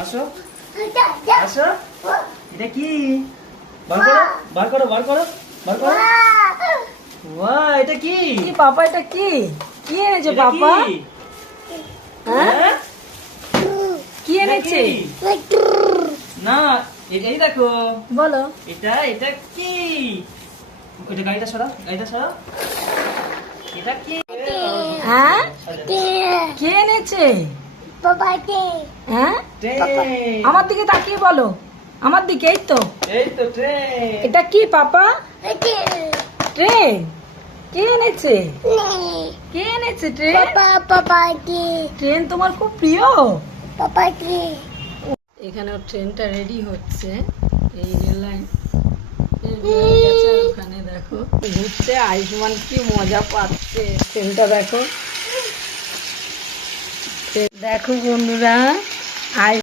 আসো আসো, এটা কি? বার করো বার করো বার করো বার করো। বাহ, এটা কি? কি পাপা, এটা কি? কি এনেছো এটা কি? পাপা? হ্যাঁ, হ্যাঁ? কি এটা এনেছে? কি? না, এই দেখো। বলো। এটা এটা কি? এটা গাড়িটা সরা, গাড়িটা সরা। এটা কি? হ্যাঁ, কে এনেছে? হ্যাঁ, ট্রেন। আমার দিকে তাকিয়ে বলো। আমার দিকে, এই তো। এই তো ট্রেন। এটা কি পাপা? ট্রেন। কে এনেছে? কে এনেছে ট্রেন? ট্রেন তোমার খুব প্রিয়? এখানে ট্রেনটা রেডি হচ্ছে। এই রেল লাইন ওখানে দেখো ঘুরছে। আয়ুষ্মান কি মজা পাচ্ছে। ট্রেনটা দেখো, দেখো বন্ধুরা।